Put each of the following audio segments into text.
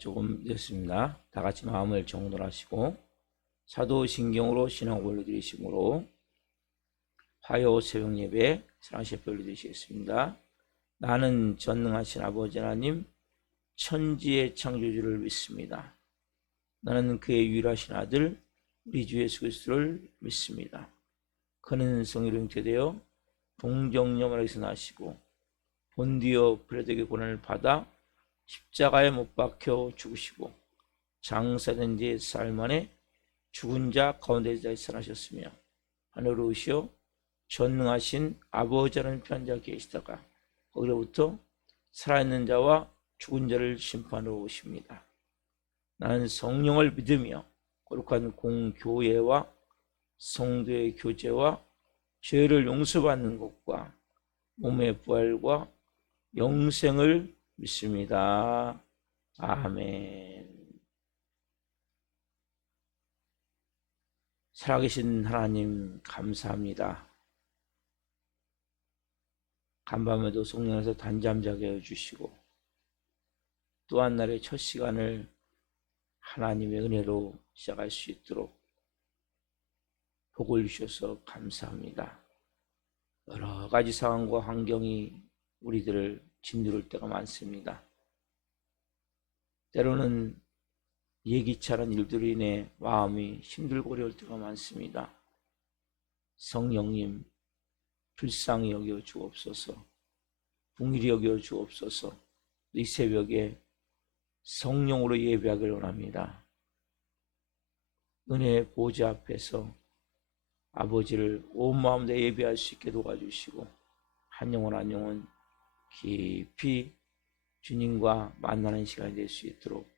조금 늦었습니다. 다 같이 마음을 정돈하시고 사도신경으로 신앙 올려드리심으로 화요 새벽 예배 사랑셰프 올려드리시겠습니다. 나는 전능하신 아버지 하나님 천지의 창조주를 믿습니다. 나는 그의 유일하신 아들 우리 주 예수 그리스도를 믿습니다. 그는 성령으로 잉태되어 동정녀 마리아에서 나시고 본디오 빌라도에게 고난을 받아 십자가에 못 박혀 죽으시고 장사된 지 사흘 만에 죽은 자 가운데서 살아나셨으며 하늘로 오시어 전능하신 아버지라는 편자 계시다가 거기로부터 살아있는 자와 죽은 자를 심판하러 오십니다. 나는 성령을 믿으며 거룩한 공교회와 성도의 교제와 죄를 용서받는 것과 몸의 부활과 영생을 믿습니다. 아멘. 살아계신 하나님 감사합니다. 간밤에도 성령에서 단잠자게 해주시고 또 한 날의 첫 시간을 하나님의 은혜로 시작할 수 있도록 복을 주셔서 감사합니다. 여러 가지 상황과 환경이 우리들을 짓누를 때가 많습니다. 때로는 예기치 않은 일들로 인해 마음이 힘들고 어려울 때가 많습니다. 성령님 불쌍히 여겨 주옵소서. 긍휼히 여겨 주옵소서. 이 새벽에 성령으로 예배하기를 원합니다. 은혜의 보좌 앞에서 아버지를 온 마음 다해 예배할 수 있게 도와주시고 한 영혼 한 영혼 깊이 주님과 만나는 시간이 될 수 있도록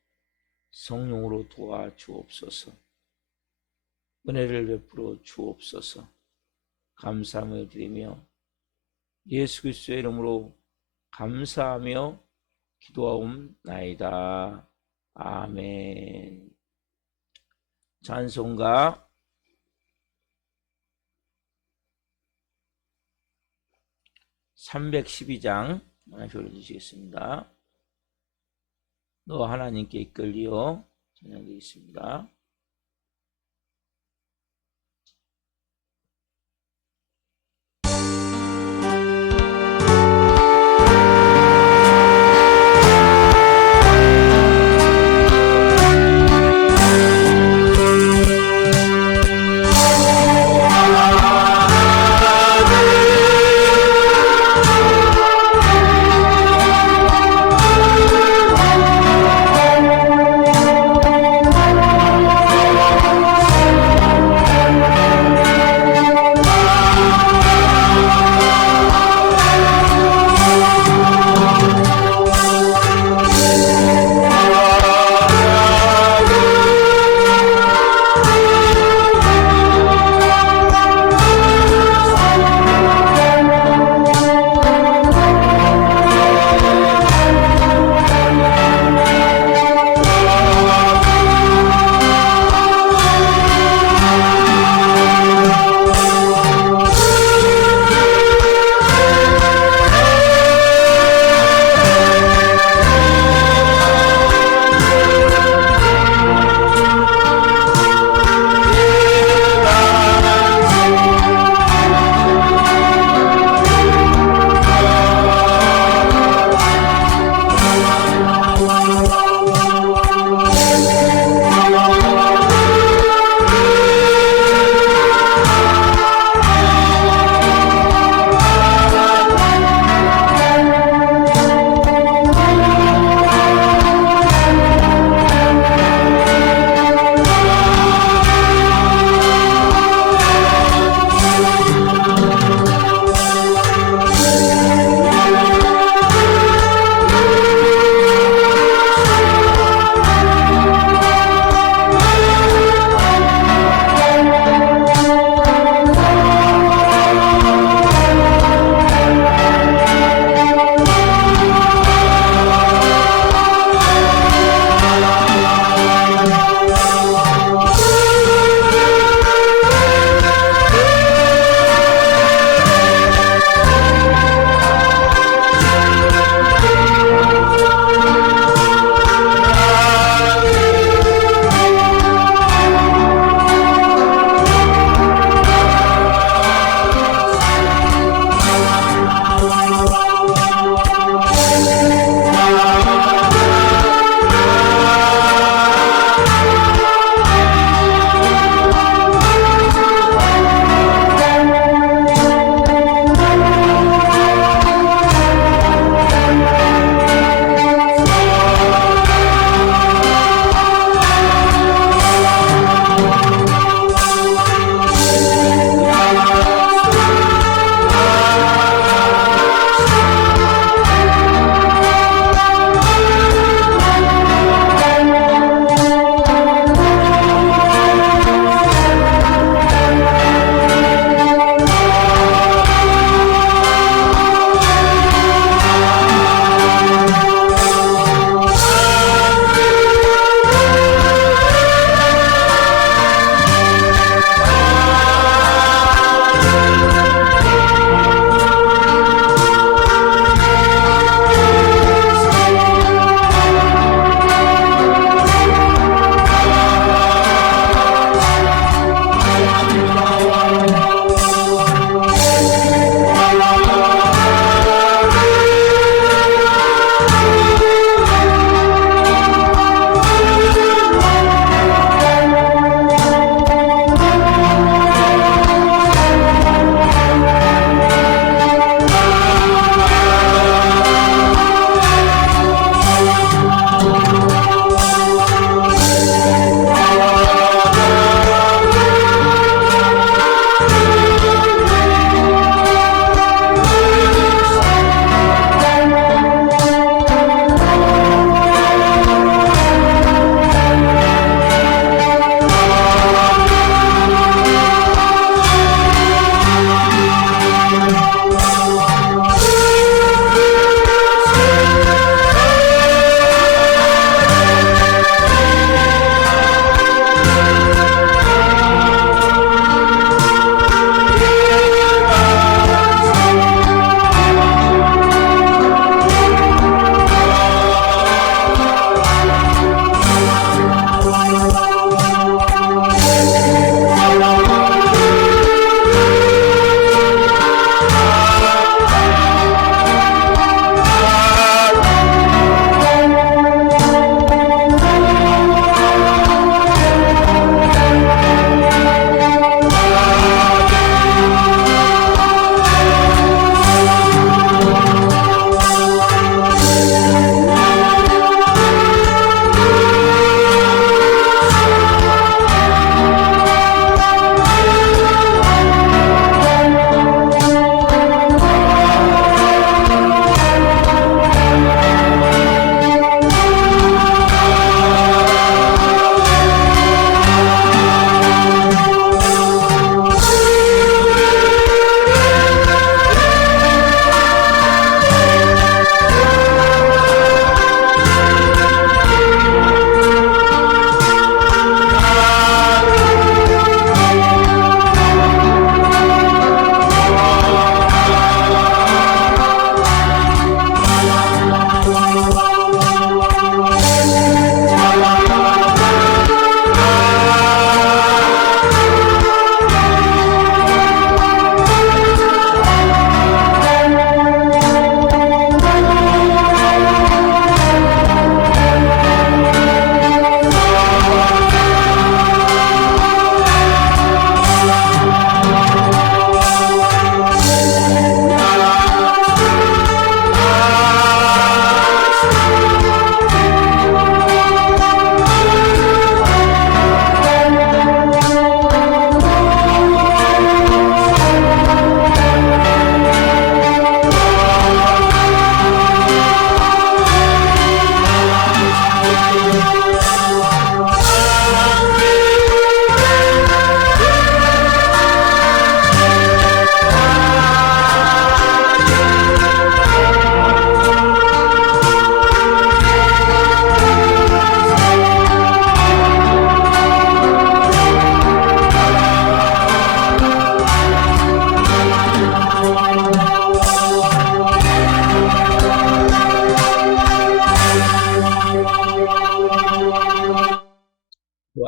성령으로 도와주옵소서. 은혜를 베풀어 주옵소서. 감사함을 드리며 예수 그리스도의 이름으로 감사하며 기도하옵나이다. 아멘. 찬송가 312장 불러주시겠습니다. 너 하나님께 이끌리어 찬양되어 있습니다.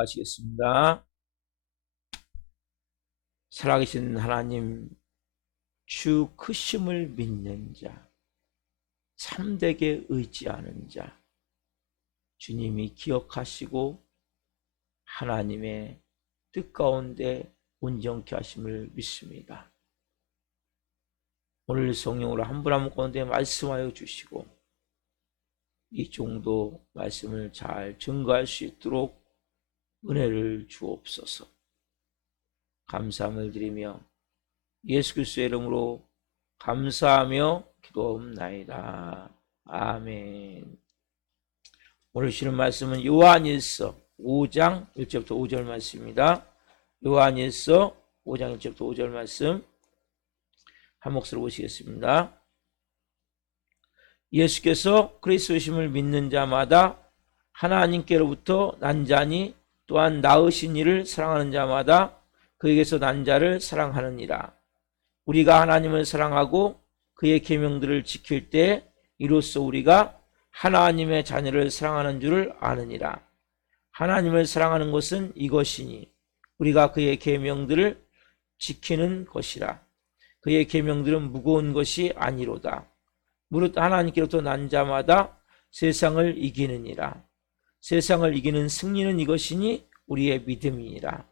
기도하시겠습니다. 살아계신 하나님, 주 크심을 믿는 자, 참되게 의지하는 자, 주님이 기억하시고 하나님의 뜻 가운데 온전케 하심을 믿습니다. 오늘 성령으로 한 분 한 분 가운데 말씀하여 주시고 이 정도 말씀을 잘 증거할 수 있도록 은혜를 주옵소서. 감사함을 드리며 예수 그리스도의 이름으로 감사하며 기도옵나이다. 아멘. 오늘 주시는 말씀은 요한일서 5장 1절부터 5절 말씀입니다. 요한일서 5장 1절부터 5절 말씀 한 목소리로 보시겠습니다. 예수께서 그리스도심을 믿는 자마다 하나님께로부터 난 자니 또한 낳으신 이를 사랑하는 자마다 그에게서 난 자를 사랑하느니라. 우리가 하나님을 사랑하고 그의 계명들을 지킬 때 이로써 우리가 하나님의 자녀를 사랑하는 줄을 아느니라. 하나님을 사랑하는 것은 이것이니 우리가 그의 계명들을 지키는 것이라. 그의 계명들은 무거운 것이 아니로다. 무릇 하나님께로부터 난 자마다 세상을 이기느니라. 세상을 이기는 승리는 이것이니 우리의 믿음이니라.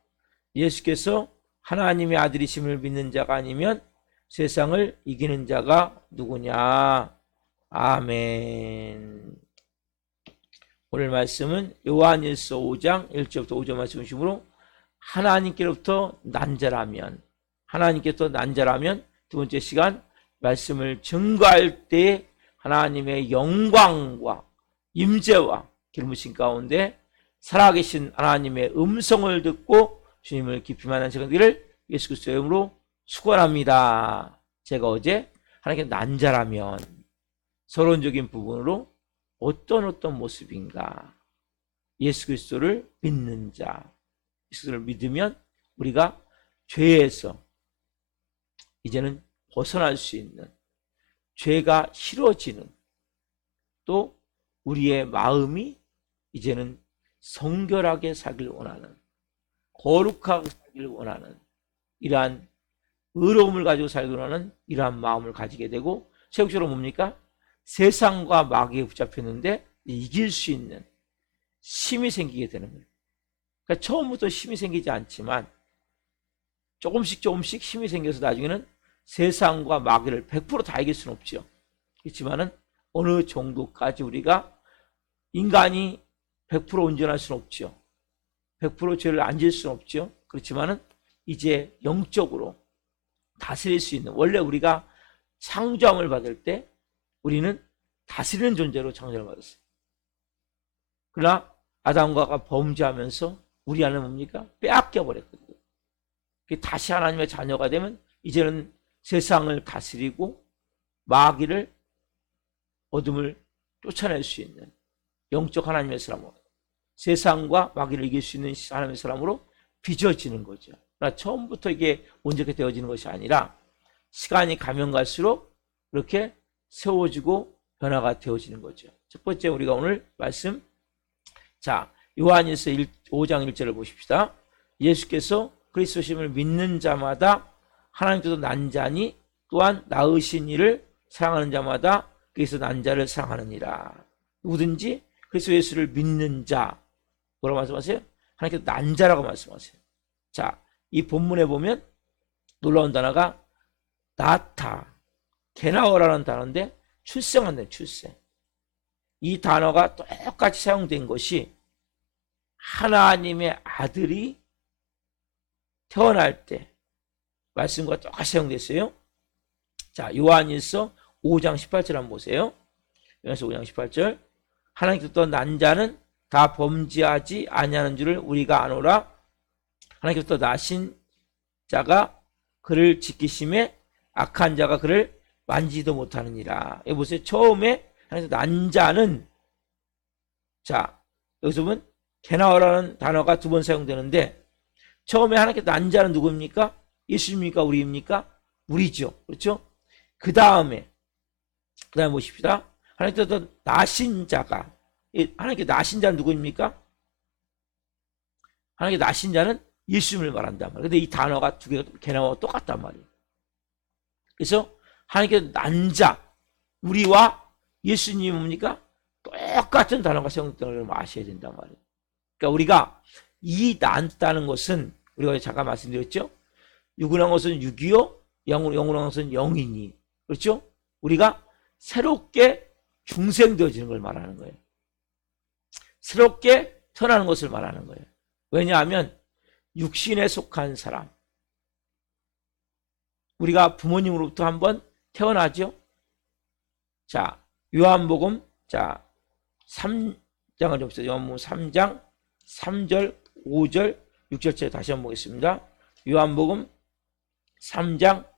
예수께서 하나님의 아들이심을 믿는 자가 아니면 세상을 이기는 자가 누구냐? 아멘. 오늘 말씀은 요한일서 5장 1절부터 5절 말씀 주시므로 하나님께로부터 난 자라면, 하나님께로부터 난 자라면 두 번째 시간 말씀을 증거할 때 하나님의 영광과 임재와 기름부심 가운데 살아계신 하나님의 음성을 듣고 주님을 깊이 만난 시간들을 예수 그리스도의 이름으로 축원합니다. 제가 어제 하나님께 난 자라면 서론적인 부분으로 어떤 모습인가? 예수 그리스도를 믿는 자, 예수 그리스도를 믿으면 우리가 죄에서 이제는 벗어날 수 있는, 죄가 싫어지는, 또 우리의 마음이 이제는 성결하게 살길 원하는, 거룩하게 살길 원하는, 이러한 의로움을 가지고 살길 원하는 이러한 마음을 가지게 되고, 세국적으로 뭡니까? 세상과 마귀에 붙잡혔는데 이길 수 있는 힘이 생기게 되는 거예요. 그러니까 처음부터 힘이 생기지 않지만 조금씩 힘이 생겨서 나중에는 세상과 마귀를 100% 다 이길 수는 없죠. 그렇지만은 어느 정도까지 우리가 인간이 100% 온전할 수는 없죠. 100% 죄를 안 지을 수는 없죠. 그렇지만은 이제 영적으로 다스릴 수 있는, 원래 우리가 창조함을 받을 때 우리는 다스리는 존재로 창조를 받았어요. 그러나 아담과 하와가 범죄하면서 우리 안에 뭡니까? 빼앗겨 버렸거든요. 다시 하나님의 자녀가 되면 이제는 세상을 다스리고 마귀를, 어둠을 쫓아낼 수 있는 영적 하나님의 사람으로, 세상과 마귀를 이길 수 있는 하나님의 사람으로 빚어지는 거죠. 그러나 처음부터 이게 온전하게 되어지는 것이 아니라 시간이 가면 갈수록 그렇게 세워지고 변화가 되어지는 거죠. 첫 번째 우리가 오늘 말씀, 자, 요한일서 5장 1절을 보십시다. 예수께서 그리스도심을 믿는 자마다 하나님께서 난 자니 또한 낳으신 이를 사랑하는 자마다 그래서 난 자를 사랑하느니라. 누구든지 그리스도 예수를 믿는 자, 뭐라고 말씀하세요? 하나님께서 난 자라고 말씀하세요. 자, 이 본문에 보면 놀라운 단어가 나타, 게나오라는 단어인데 출생한다, 출생. 이 단어가 똑같이 사용된 것이 하나님의 아들이 태어날 때 말씀과 똑같이 사용됐어요. 자, 요한일서 5장 18절 한번 보세요. 요한일서 5장 18절. 하나님께서 난 자는 다 범죄하지 아니하는 줄을 우리가 아노라. 하나님께서 나신 자가 그를 지키심에 악한 자가 그를 만지도 못하느니라. 여기 보세요. 처음에 하나님께서 난 자는, 자, 여기서 보면 게나오라는 단어가 두 번 사용되는데, 처음에 하나님께서 난 자는 누구입니까? 예수입니까? 우리입니까? 우리죠. 그렇죠? 그 다음에 보십시다. 하나님께서 나신 자가, 하나님께 나신 자는 누구입니까? 하나님께 나신 자는 예수님을 말한단 말이에요. 근데 이 단어가 두 개가 개나와 똑같단 말이에요. 그래서 하나님께 난 자, 우리와 예수님이 뭡니까? 똑같은 단어가 사용되는 걸 아셔야 된단 말이에요. 그러니까 우리가 이 난다는 것은 우리가 잠깐 말씀드렸죠. 육은한 것은 육이요, 영원한 것은 영이니. 그렇죠? 우리가 새롭게 중생되어지는 걸 말하는 거예요. 새롭게 태어나는 것을 말하는 거예요. 왜냐하면 육신에 속한 사람, 우리가 부모님으로부터 한번 태어나죠. 자, 요한복음 3장을 좀 보세요. 요한복음 3장 3절, 5절, 6절째 다시 한번 보겠습니다. 요한복음 3장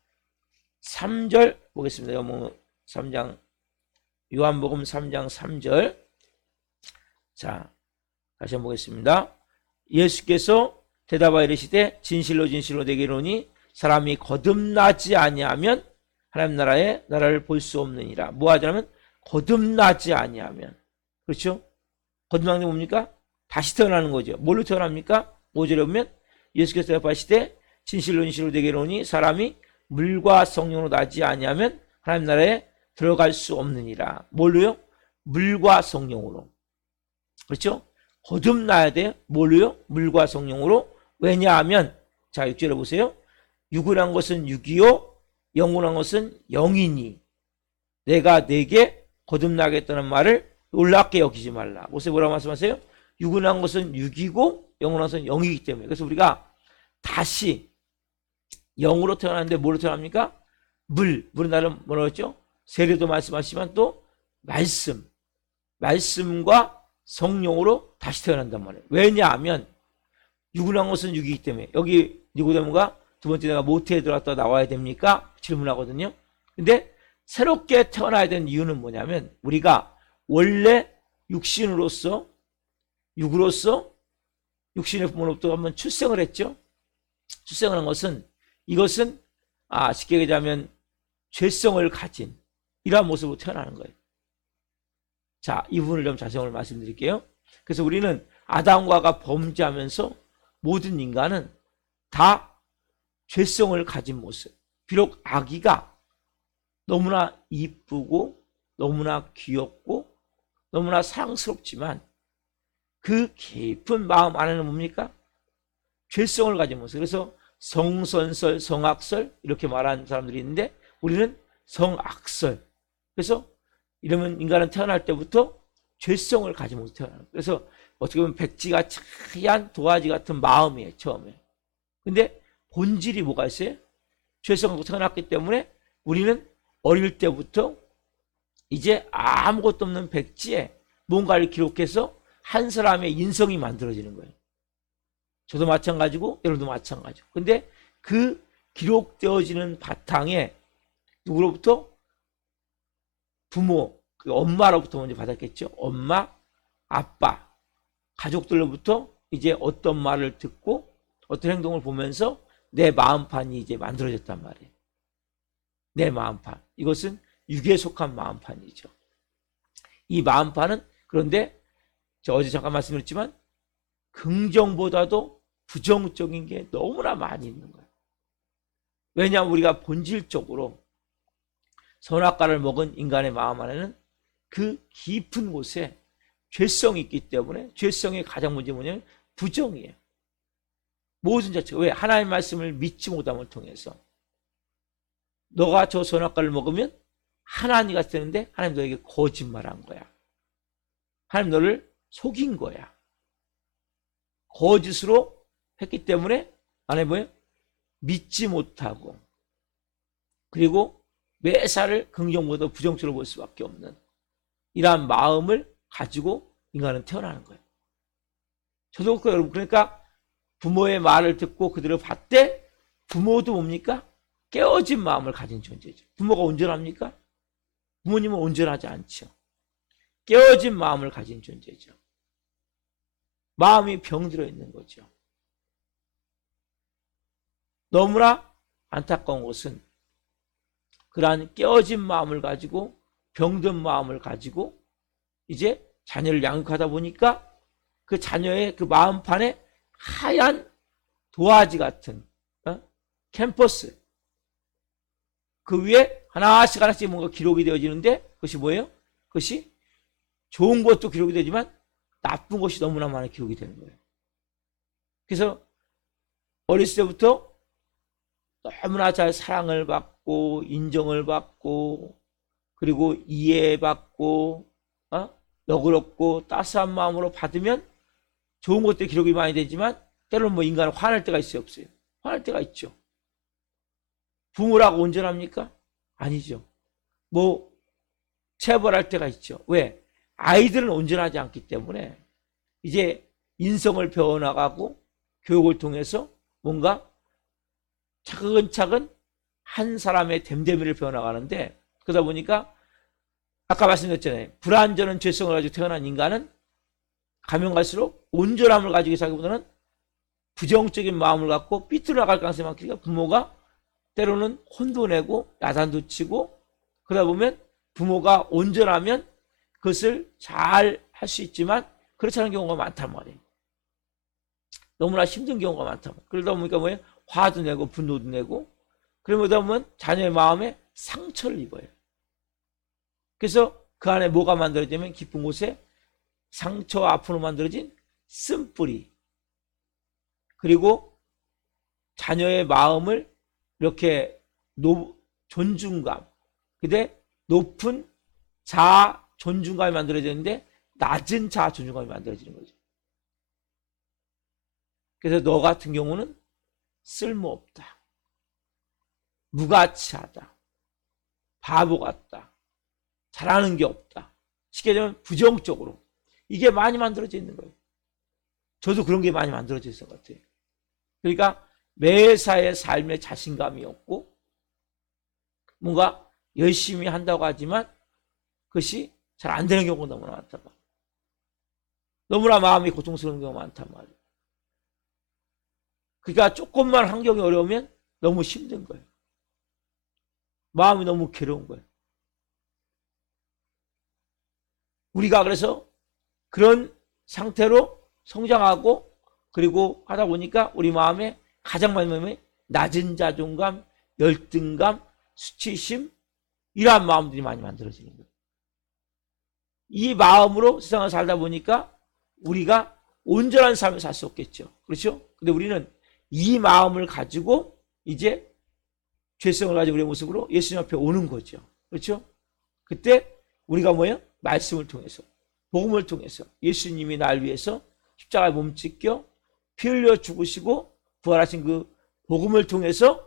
3절 보겠습니다. 요한복음 3장 3절. 자, 다시 한번 보겠습니다. 예수께서 대답하여 이르시되 진실로 진실로 내게 이르노니 사람이 거듭나지 아니하면 하나님 나라를 볼 수 없느니라. 뭐 하자면 거듭나지 아니하면. 그렇죠? 거듭나는 게 뭡니까? 다시 태어나는 거죠. 뭘로 태어납니까? 5절에 보면 예수께서 대답하시되 진실로 진실로 내게 이르노니 사람이 물과 성령으로 나지 아니하면 하나님 나라에 들어갈 수 없느니라. 뭘로요? 물과 성령으로. 그렇죠? 거듭나야 돼. 뭘로요? 물과 성령으로. 왜냐하면 자 6절에 보세요. 육은한 것은 육이요 영원한 것은 영이니 내가 내게 거듭나겠다는 말을 놀랍게 여기지 말라. 보세요. 뭐라고 말씀하세요? 육은한 것은 육이고 영원한 것은 영이기 때문에. 그래서 우리가 다시 영으로 태어났는데 뭐로 태어납니까? 물은 나름 뭐라고 했죠? 세례도 말씀하시지만 또 말씀과 성령으로 다시 태어난단 말이에요. 왜냐하면 육은한 것은 육이기 때문에. 여기 니고데모가 두 번째 내가 모태에 들어갔다 나와야 됩니까? 질문하거든요. 근데 새롭게 태어나야 되는 이유는 뭐냐면 우리가 원래 육으로서 육신의 부모로부터 한번 출생을 했죠. 출생을 한 것은 이것은 쉽게 얘기하자면 죄성을 가진 이러한 모습으로 태어나는 거예요. 자, 이 부분을 좀 자세히 말씀드릴게요. 그래서 우리는 아담과 하가 범죄하면서 모든 인간은 다 죄성을 가진 모습. 비록 아기가 너무나 이쁘고 너무나 귀엽고 너무나 사랑스럽지만 그 깊은 마음 안에는 뭡니까? 죄성을 가진 모습. 그래서 성선설, 성악설 이렇게 말하는 사람들이 있는데 우리는 성악설. 그래서 이러면 인간은 태어날 때부터 죄성을 가진 모습 태어나는 거예요. 그래서 어떻게 보면 백지가 하얀 도화지 같은 마음이에요. 처음에. 근데 본질이 뭐가 있어요? 죄성을 갖고 태어났기 때문에 우리는 어릴 때부터 이제 아무것도 없는 백지에 뭔가를 기록해서 한 사람의 인성이 만들어지는 거예요. 저도 마찬가지고 여러분도 마찬가지고. 근데 그 기록되어지는 바탕에 누구로부터? 부모, 그 엄마로부터 먼저 받았겠죠. 엄마, 아빠, 가족들로부터 이제 어떤 말을 듣고 어떤 행동을 보면서 내 마음판이 이제 만들어졌단 말이에요. 내 마음판. 이것은 육에 속한 마음판이죠. 이 마음판은 그런데 저 어제 잠깐 말씀드렸지만 긍정보다도 부정적인 게 너무나 많이 있는 거예요. 왜냐하면 우리가 본질적으로 선악과를 먹은 인간의 마음 안에는 그 깊은 곳에 죄성이 있기 때문에 죄성의 가장 문제는 뭐냐면 부정이에요. 모든 자체가. 왜? 하나님의 말씀을 믿지 못함을 통해서 너가 저 선악과를 먹으면 하나님이 같이 되는데 하나님 너에게 거짓말한 거야. 하나님 너를 속인 거야. 거짓으로 했기 때문에 안에 뭐예요? 믿지 못하고 그리고 매사를 긍정보다 부정적으로 볼 수밖에 없는 이러한 마음을 가지고 인간은 태어나는 거예요. 저도 그렇고 여러분 그러니까 부모의 말을 듣고 그들을 봤대 부모도 뭡니까? 깨어진 마음을 가진 존재죠. 부모가 온전합니까? 부모님은 온전하지 않죠. 깨어진 마음을 가진 존재죠. 마음이 병들어 있는 거죠. 너무나 안타까운 것은 그러한 깨어진 마음을 가지고 병든 마음을 가지고 이제 자녀를 양육하다 보니까 그 자녀의 그 마음판에 하얀 도화지 같은 캠퍼스, 그 위에 하나씩 하나씩 뭔가 기록이 되어지는데, 그것이 뭐예요? 그것이 좋은 것도 기록이 되지만 나쁜 것이 너무나 많이 기록이 되는 거예요. 그래서 어렸을 때부터 너무나 잘 사랑을 받고 인정을 받고 그리고 이해받고 너그럽고 따스한 마음으로 받으면 좋은 것들이 기록이 많이 되지만, 때로는 뭐 인간은 화날 때가 있어요, 없어요? 화날 때가 있죠. 부모라고 온전합니까? 아니죠. 뭐 체벌할 때가 있죠. 왜? 아이들은 온전하지 않기 때문에 이제 인성을 배워나가고 교육을 통해서 뭔가 차근차근 한 사람의 됨됨이를 배워나가는데, 그러다 보니까 아까 말씀드렸잖아요. 불완전한 죄성을 가지고 태어난 인간은 가면 갈수록 온전함을 가지고 사기보다는 부정적인 마음을 갖고 삐뚤어 나갈 가능성이 많으니까 부모가 때로는 혼도 내고 야단도 치고, 그러다 보면 부모가 온전하면 그것을 잘 할 수 있지만 그렇지 않은 경우가 많단 말이에요. 너무나 힘든 경우가 많단 말이에요. 그러다 보니까 뭐예요? 화도 내고 분노도 내고, 그러다 보면 자녀의 마음에 상처를 입어요. 그래서 그 안에 뭐가 만들어지면 깊은 곳에 상처와 아픔으로 만들어진 쓴뿌리, 그리고 자녀의 마음을 이렇게 존중감, 근데 높은 자아 존중감이 만들어지는데 낮은 자아 존중감이 만들어지는 거죠. 그래서 너 같은 경우는 쓸모없다, 무가치하다, 바보 같다, 잘하는 게 없다, 쉽게 되면 부정적으로, 이게 많이 만들어져 있는 거예요. 저도 그런 게 많이 만들어져 있을 것 같아요. 그러니까 매사의 삶에 자신감이 없고 뭔가 열심히 한다고 하지만 그것이 잘 안 되는 경우가 너무나 많다. 너무나 마음이 고통스러운 경우가 많단 말이에요. 그러니까 조금만 환경이 어려우면 너무 힘든 거예요. 마음이 너무 괴로운 거예요. 우리가 그래서 그런 상태로 성장하고 그리고 하다 보니까 우리 마음에 가장 많이 낮은 자존감, 열등감, 수치심, 이러한 마음들이 많이 만들어지는 거예요. 이 마음으로 세상을 살다 보니까 우리가 온전한 삶을 살 수 없겠죠. 그렇죠? 근데 우리는 이 마음을 가지고 이제 죄성을 가지고 우리의 모습으로 예수님 앞에 오는 거죠. 그렇죠? 그때 우리가 뭐예요? 말씀을 통해서, 복음을 통해서 예수님이 날 위해서 십자가에 몸짓겨 피 흘려 죽으시고 부활하신 그 복음을 통해서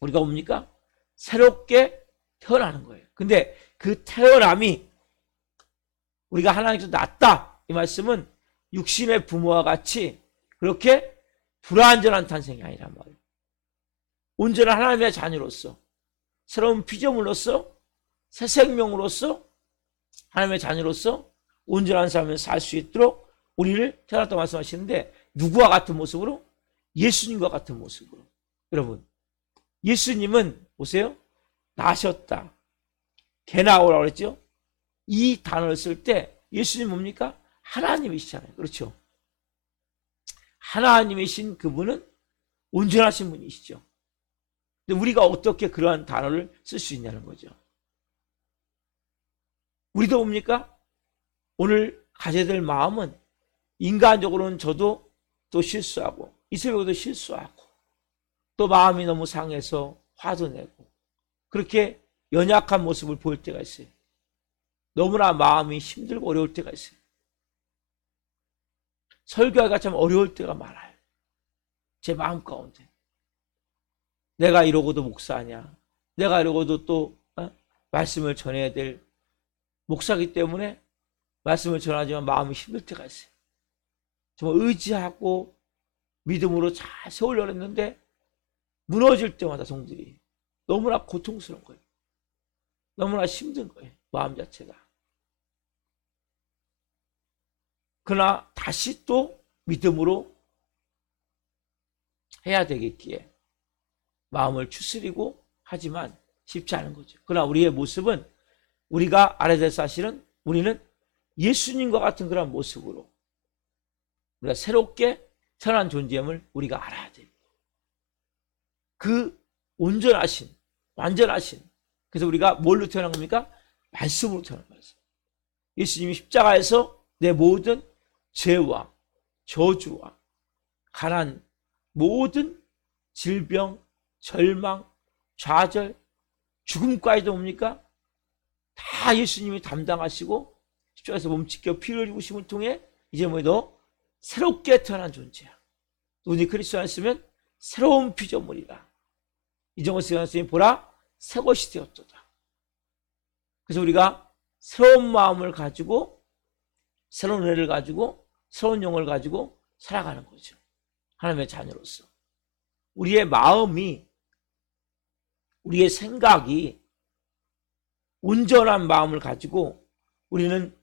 우리가 뭡니까? 새롭게 태어나는 거예요. 근데 그 태어남이 우리가 하나님께서 낳았다, 이 말씀은 육신의 부모와 같이 그렇게 불완전한 탄생이 아니란 말이에요. 온전한 하나님의 자녀로서, 새로운 피조물로서, 새 생명으로서, 하나님의 자녀로서 온전한 삶을 살 수 있도록 우리를 태어났다고 말씀하시는데, 누구와 같은 모습으로? 예수님과 같은 모습으로. 여러분, 예수님은 보세요, 나셨다, 개 나오라고 그랬죠. 이 단어를 쓸 때 예수님 뭡니까? 하나님이시잖아요. 그렇죠? 하나님이신 그분은 온전하신 분이시죠. 근데 우리가 어떻게 그러한 단어를 쓸 수 있냐는 거죠. 우리도 뭡니까? 오늘 가져야 될 마음은, 인간적으로는 저도 또 실수하고 이 새벽에도 실수하고 또 마음이 너무 상해서 화도 내고 그렇게 연약한 모습을 보일 때가 있어요. 너무나 마음이 힘들고 어려울 때가 있어요. 설교하기가 참 어려울 때가 많아요. 제 마음 가운데. 내가 이러고도 목사냐, 내가 이러고도 또 말씀을 전해야 될 목사이기 때문에 말씀을 전하지만 마음이 힘들 때가 있어요. 정말 의지하고 믿음으로 잘 세우려고 했는데 무너질 때마다 성들이 너무나 고통스러운 거예요. 너무나 힘든 거예요, 마음 자체가. 그러나 다시 또 믿음으로 해야 되겠기에 마음을 추스리고 하지만 쉽지 않은 거죠. 그러나 우리의 모습은, 우리가 알아야 될 사실은, 우리는 예수님과 같은 그런 모습으로 우리가 새롭게 태어난 존재임을 우리가 알아야 돼요. 그 온전하신, 완전하신, 그래서 우리가 뭘로 태어난 겁니까? 말씀으로 태어난 거예요. 예수님이 십자가에서 내 모든 죄와 저주와 가난, 모든 질병, 절망, 좌절, 죽음까지도 뭡니까? 다 예수님이 담당하시고 십자가에서 몸짓겨 피를 흘리심을 통해 이제 너 새롭게 태어난 존재야. 누구니 그리스도 안에 있으면 새로운 피조물이라. 이정호 선생님이 보라 새 것이 되었도다. 그래서 우리가 새로운 마음을 가지고 새로운 은혜를 가지고 새로운 영을 가지고 살아가는 거죠. 하나님의 자녀로서 우리의 마음이, 우리의 생각이 온전한 마음을 가지고 우리는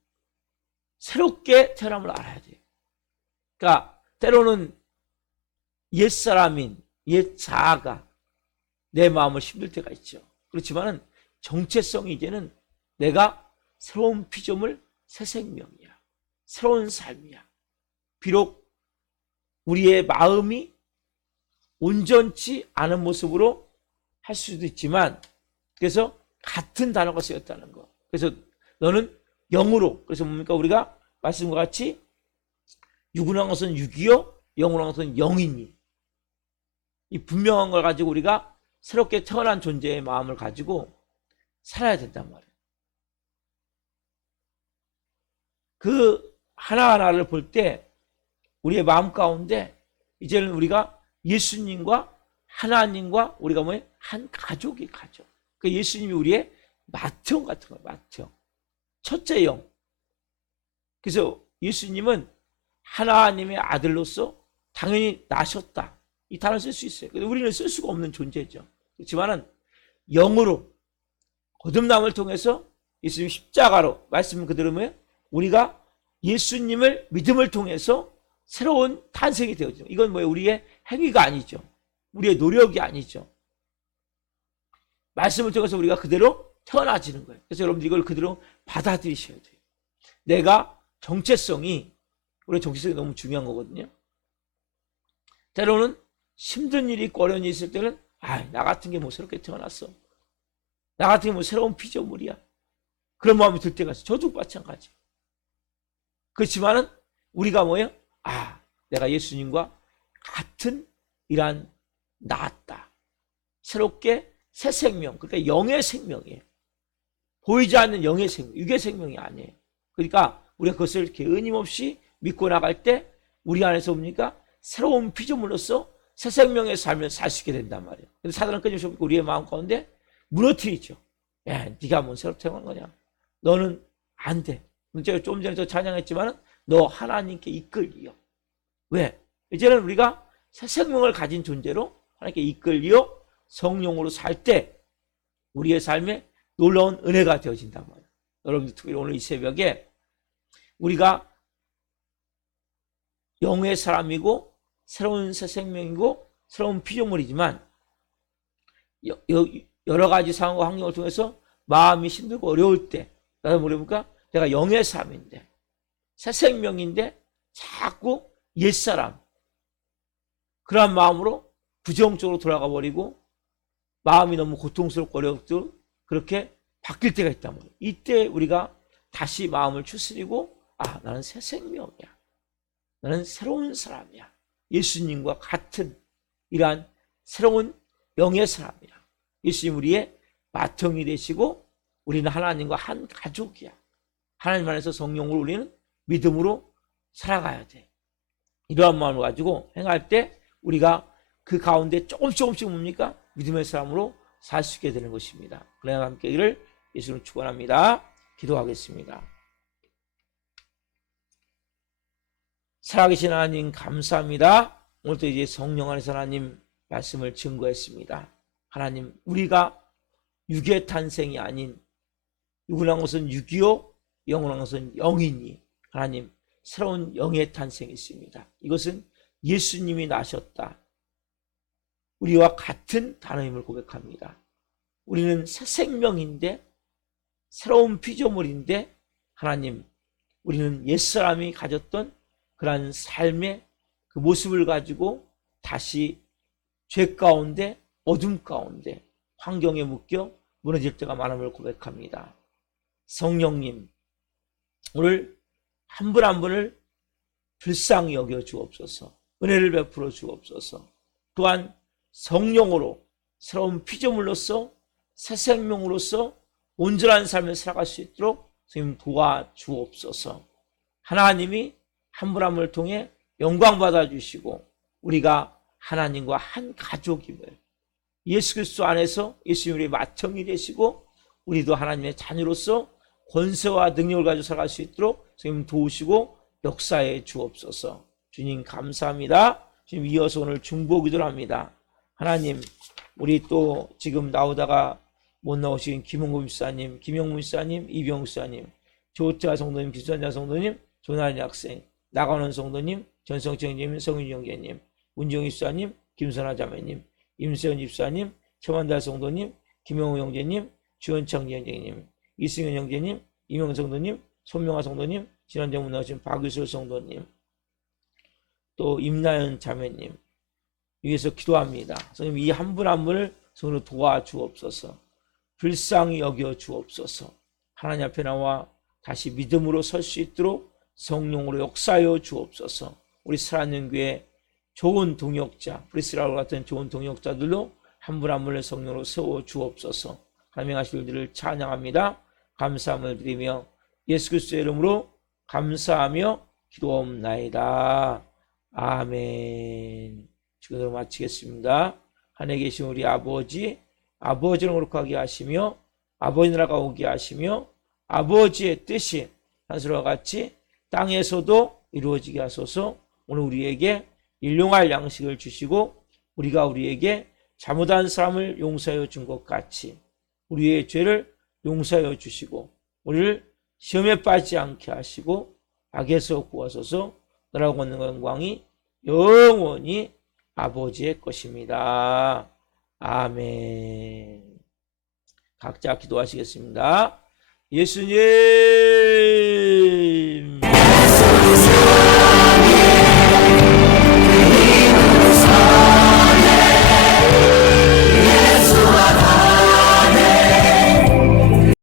새롭게 태어남을 알아야 돼요. 그러니까 때로는 옛사람인 옛 자아가 내 마음을 힘들 때가 있죠. 그렇지만은 정체성이 이제는 내가 새로운 피조물, 새 생명이야. 새로운 삶이야. 비록 우리의 마음이 온전치 않은 모습으로 할 수도 있지만, 그래서 같은 단어가 쓰였다는 거. 그래서 너는 영으로, 그래서 뭡니까? 우리가 말씀과 같이 육은한 것은 육이요, 영으로 한 것은 영이니. 이 분명한 걸 가지고 우리가 새롭게 태어난 존재의 마음을 가지고 살아야 된단 말이에요. 그 하나하나를 볼 때 우리의 마음 가운데 이제는 우리가 예수님과 하나님과 우리가 뭐예요? 한 가족이 가족. 그 예수님이 우리의 맏형 같은 거예요. 맏형. 첫째 영. 그래서 예수님은 하나님의 아들로서 당연히 나셨다. 이 단어를 쓸 수 있어요. 우리는 쓸 수가 없는 존재죠. 그렇지만은 영으로 거듭남을 통해서 예수님 십자가로 말씀 그대로 뭐예요? 우리가 예수님을 믿음을 통해서 새로운 탄생이 되어지죠. 이건 뭐예요? 우리의 행위가 아니죠. 우리의 노력이 아니죠. 말씀을 통해서 우리가 그대로 태어나지는 거예요. 그래서 여러분들 이걸 그대로 받아들이셔야 돼요. 내가 정체성이, 우리의 정체성이 너무 중요한 거거든요. 때로는 힘든 일이 있고 어려운 일이 있을 때는 나 같은 게 뭐 새롭게 태어났어. 나 같은 게 뭐 새로운 피조물이야. 그런 마음이 들 때가 있어요. 저도 마찬가지. 그렇지만은 우리가 뭐예요? 내가 예수님과 같은 이란 나았다. 새롭게 새 생명, 그러니까 영의 생명이에요. 보이지 않는 영의 생명, 육의 생명이 아니에요. 그러니까 우리가 그것을 이렇게 끊임없이 믿고 나갈 때 우리 안에서 뭡니까? 새로운 피조물로서 새 생명의 삶을 살 수 있게 된단 말이에요. 근데 사단은 끊임없이 우리의 마음 가운데 무너뜨리죠. 네가 뭔 새롭게 태어난 거냐? 너는 안 돼. 제가 좀 전에 찬양했지만 너 하나님께 이끌리요. 왜? 이제는 우리가 새 생명을 가진 존재로 하나님께 이끌리어 성령으로 살 때 우리의 삶에 놀라운 은혜가 되어진단 말이에요. 여러분들 특히 오늘 이 새벽에 우리가 영의 사람이고 새로운 새 생명이고 새로운 피조물이지만 여러 가지 상황과 환경을 통해서 마음이 힘들고 어려울 때 나도 모르니까 내가 영의 사람인데 새 생명인데 자꾸 옛사람 그러한 마음으로 부정적으로 돌아가 버리고 마음이 너무 고통스럽고 어렵고 그렇게 바뀔 때가 있단 말이에요. 이때 우리가 다시 마음을 추스리고 나는 새 생명이야. 나는 새로운 사람이야. 예수님과 같은 이러한 새로운 영의 사람이야. 예수님 우리의 맏형이 되시고 우리는 하나님과 한 가족이야. 하나님 안에서 성령으로 우리는 믿음으로 살아가야 돼. 이러한 마음을 가지고 행할 때 우리가 그 가운데 조금씩 뭡니까? 믿음의 사람으로 살 수 있게 되는 것입니다. 그래야 함께 이를 예수님 축원합니다. 기도하겠습니다. 살아계신 하나님 감사합니다. 오늘도 이제 성령 안에서 하나님 말씀을 증거했습니다. 하나님 우리가 육의 탄생이 아닌 육은한 것은 육이요 영원한 것은 영이니 하나님 새로운 영의 탄생이 있습니다. 이것은 예수님이 나셨다. 우리와 같은 단어임을 고백합니다. 우리는 새 생명인데 새로운 피조물인데 하나님 우리는 옛사람이 가졌던 그러한 삶의 그 그 모습을 가지고 다시 죄 가운데, 어둠 가운데, 환경에 묶여 무너질 때가 많음을 고백합니다. 성령님, 오늘 한 분 한 분을 불쌍히 여겨 주옵소서. 은혜를 베풀어 주옵소서. 또한 성령으로 새로운 피조물로서 새 생명으로서 온전한 삶을 살아갈 수 있도록 선생님 도와주옵소서. 하나님이 한 분 한 분을 통해 영광 받아주시고 우리가 하나님과 한 가족임을, 예수 그리스도 안에서 예수님이 맏형이 되시고 우리도 하나님의 자녀로서 권세와 능력을 가지고 살아갈 수 있도록 선생님 도우시고 역사해 주옵소서. 주님 감사합니다. 지금 이어서 오늘 중보 기도를 합니다. 하나님, 우리 또 지금 나오다가 못 나오신 김홍구 목사님, 김영무 목사님, 이병우 목사님, 조태하 성도님, 기수전자 성도님, 조나리 학생, 나가는 성도님, 전성청 형제님, 성윤 형제님, 문정희 집사님, 김선아 자매님, 임세현 집사님, 최만달 성도님, 김영우 형제님, 주현창 형제님, 이승현 형제님, 이명 성도님, 손명아 성도님, 지난주에 나오신 박유솔 성도님, 또 임나연 자매님 위해서 기도합니다. 선생님, 이 한 분 한 분을 성으로 도와주옵소서. 불쌍히 여겨 주옵소서. 하나님 앞에 나와 다시 믿음으로 설 수 있도록 성령으로 역사하여 주옵소서. 우리 사랑하는 교회 좋은 동역자, 브리스라와 같은 좋은 동역자들로 한 분 한 분을 성령으로 세워 주옵소서. 하나님 하실 일들을 찬양합니다. 감사함을 드리며 예수 그리스도의 이름으로 감사하며 기도옵나이다. 아멘. 지금으로 마치겠습니다. 하늘에 계신 우리 아버지, 아버지를 거룩하게 하시며 아버지 나라가 오게 하시며 아버지의 뜻이 하늘과 같이 땅에서도 이루어지게 하소서. 오늘 우리에게 일용할 양식을 주시고 우리가 우리에게 잘못한 사람을 용서하여 준 것 같이 우리의 죄를 용서하여 주시고 우리를 시험에 빠지지 않게 하시고 악에서 구하소서. 너라고 얻는 영광이 영원히 아버지의 것입니다. 아멘. 각자 기도하시겠습니다. 예수님